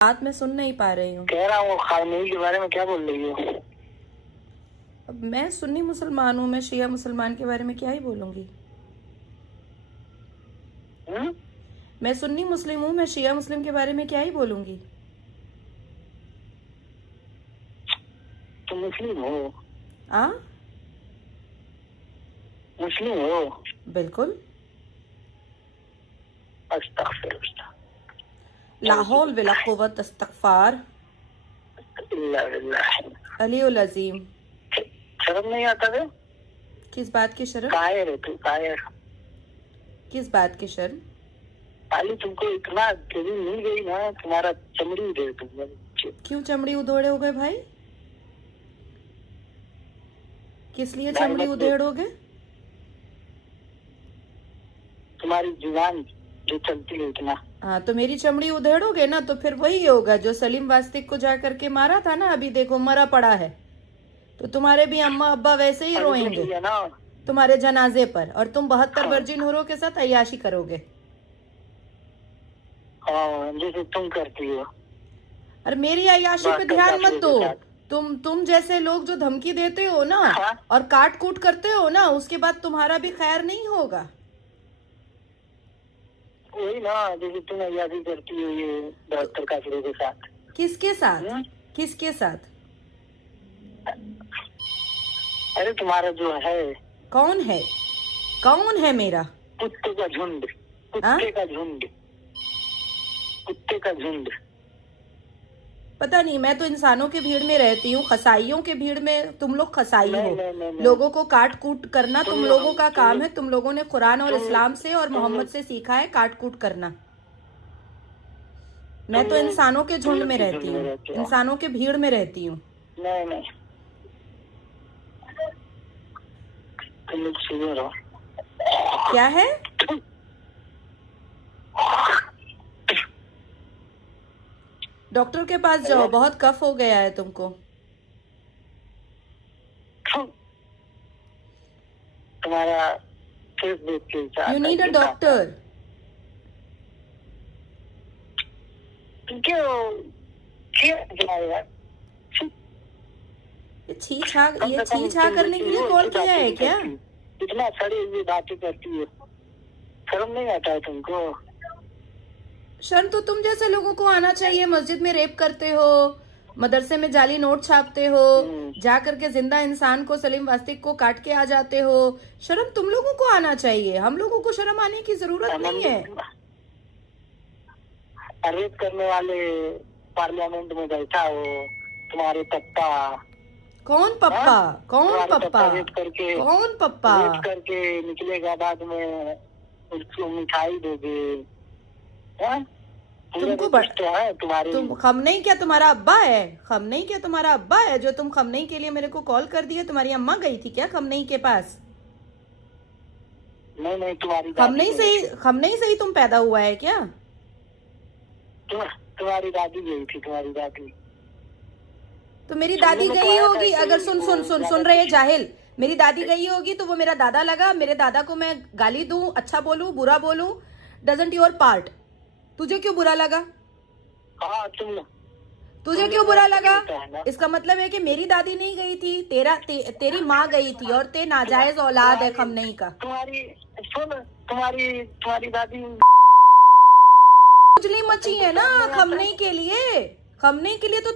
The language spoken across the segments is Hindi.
बात मैं सुन नहीं पा रही हूँ। कह रहा हूँ खामनेई के बारे में क्या बोल रही हो? अब मैं सुन्नी मुसलमान हूँ, मैं शिया मुसलमान के बारे में क्या ही बोलूंगी। मैं सुन्नी मुस्लिम हूँ, मैं शिया मुस्लिम के बारे में क्या ही बोलूंगी। तुम मुस्लिम हो? आ? मुस्लिम हो? बिल्कुल। अस्तगफिरुल्लाह। ला हौल वला कुव्वत इस्तगफार अलीउल अज़ीम। शर्म नहीं आता है? किस बात की शर्म? कायर है तू, कायर। किस बात की शर्म? खाली तुमको इतना कभी मिल गई ना, तुम्हारा चमड़ी उधेड़ दूंगा। क्यों चमड़ी उधेड़े हो गए भाई? किस लिए चमड़ी उधेड़ोगे? तुम्हारी जुबान जो चलती है इतना। हाँ, तो मेरी चमड़ी उधेड़ोगे ना तो फिर वही होगा जो सलीम वास्तिक को जा करके मारा था ना, अभी देखो मरा पड़ा है। तो तुम्हारे भी अम्मा अब्बा वैसे ही रोएंगे तुम्हारे जनाजे पर, और तुम 72 वर्जिन हूरों के साथ अय्याशी करोगे। जैसे तुम करती हो। और मेरी अय्याशी पे ध्यान मत दो। तुम जैसे लोग जो धमकी देते हो ना और काट कूट करते हो ना, उसके बाद तुम्हारा भी खैर नहीं होगा। वही ना, जैसे तुम अय्याशी करती हो ये 72 काफिरों के साथ। किसके साथ? किसके साथ? अरे तुम्हारा जो है। कौन है? कौन है मेरा? कुत्ते का झुंड। कुत्ते का झुंड। कुत्ते का झुंड। पता नहीं, मैं तो इंसानों के भीड़ में रहती हूँ, खसाइयों के भीड़ में। तुम लोग खसाई हो। लोगों को काट कूट करना तुम लोगों का काम है। तुम लोगों ने कुरान और इस्लाम से और मोहम्मद से सीखा है काट कूट करना। मैं तो इंसानों के झुंड में रहती हूँ, इंसानों के भीड़ में रहती हूँ। नहीं तुम लोग सुनो रहो। क्या है? डॉक्टर के पास जाओ, बहुत कफ हो गया है तुमको। तुम्हारा फेसबुक के यू नीड अ डॉक्टर। ये छी छा करने के लिए कॉल किया है क्या? इतना सड़ी हुई बातें करती है, शर्म नहीं आता है तुमको? शर्म तो तुम जैसे लोगों को आना चाहिए। मस्जिद में रेप करते हो, मदरसे में जाली नोट छापते हो, जा करके जिंदा इंसान को सलीम वास्तिक को काट के आ जाते हो। शर्म तुम लोगों को आना चाहिए, हम लोगों को शर्म आने की जरूरत नहीं है। रेप करने वाले पार्लियामेंट में बैठा हो, तुम्हारे पप्पा। कौन पप्पा? कौन पप्पा? कौन पप्पा? रेप करके निकलेगा, बाद में उसको मिठाई दोगे। तुमको तुम खमनई क्या तुम्हारा अब्बा है? खमनई क्या तुम्हारा अब्बा है जो तुम खमनई के लिए मेरे को कॉल कर दिए? तुम्हारी अम्मा गई थी क्या खमनई के पास? नहीं तुम्हारी खमनई से ही तुम पैदा हुआ है क्या? तुम्हारी दादी गई थी, तुम्हारी दादी। तो मेरी दादी गई होगी, अगर सुन रहे जाहिल, मेरी दादी गई होगी तो वो मेरा दादा लगा। मेरे दादा को मैं गाली दूं, अच्छा बोलूं, बुरा बोलूं, डजंट योर पार्ट। तुझे क्यों बुरा लगा? तुझे क्यों बुरा लगा? इसका मतलब है कि मेरी दादी नहीं गई थी, तेरी माँ गई थी, और ते नाजायज औलाद है खमनई का। तुम्हारी दादी उजली मची है ना खमनई के लिए। खमनई के लिए तो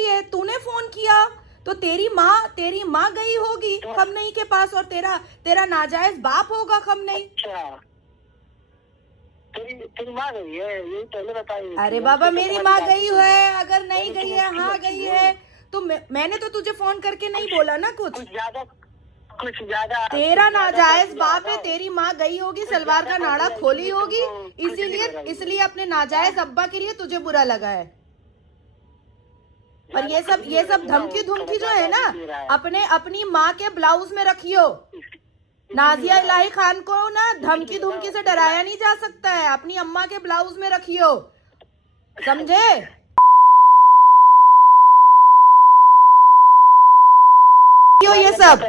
है। तूने फोन किया तो तेरी माँ गई होगी खमनई के पास, और तेरा नाजायज बाप होगा खमनई। तेरी माँ गई है, यही पहले बताइए। अरे बाबा, मेरी माँ गई है, अगर नहीं गई है, हाँ गई है, तो मैंने तो तुझे फोन करके नहीं बोला ना कुछ ज्यादा। तेरा नाजायज बाप है, तेरी माँ गई होगी, सलवार का नाड़ा खोली होगी, इसलिए अपने नाजायज अब्बा के लिए तुझे बुरा लगा है। पर ये सब धमकी जो है ना, अपनी माँ के ब्लाउज में रखियो। नाजिया इलाही खान को ना धमकी से डराया नहीं जा सकता है, अपनी अम्मा के ब्लाउज में रखियो, समझे? ये सब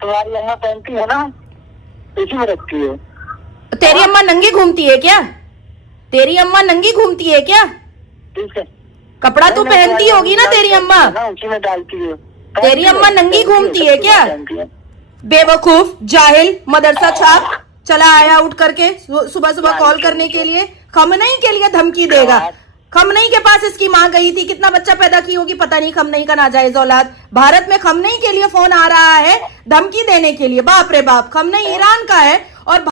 तुम्हारी अम्मा पहनती है ना, इसी में रखती है। तेरी अम्मा नंगी घूमती है क्या? तेरी अम्मा नंगी घूमती है क्या? ठीक है, कपड़ा तो पहनती होगी ना तेरी अम्मा? उसी में डालती है। तेरी अम्मा नंगी घूमती है क्या? बेवकूफ, जाहिल, मदरसा छाप, चला आया उठ करके सुबह सुबह कॉल करने के लिए। खमनई के लिए धमकी देगा। खमनई के पास इसकी माँ गई थी, कितना बच्चा पैदा की होगी पता नहीं, खमनई का नाजायज औलाद। भारत में खमनई के लिए फोन आ रहा है धमकी देने के लिए। बाप रे बाप, खमनई ईरान का है और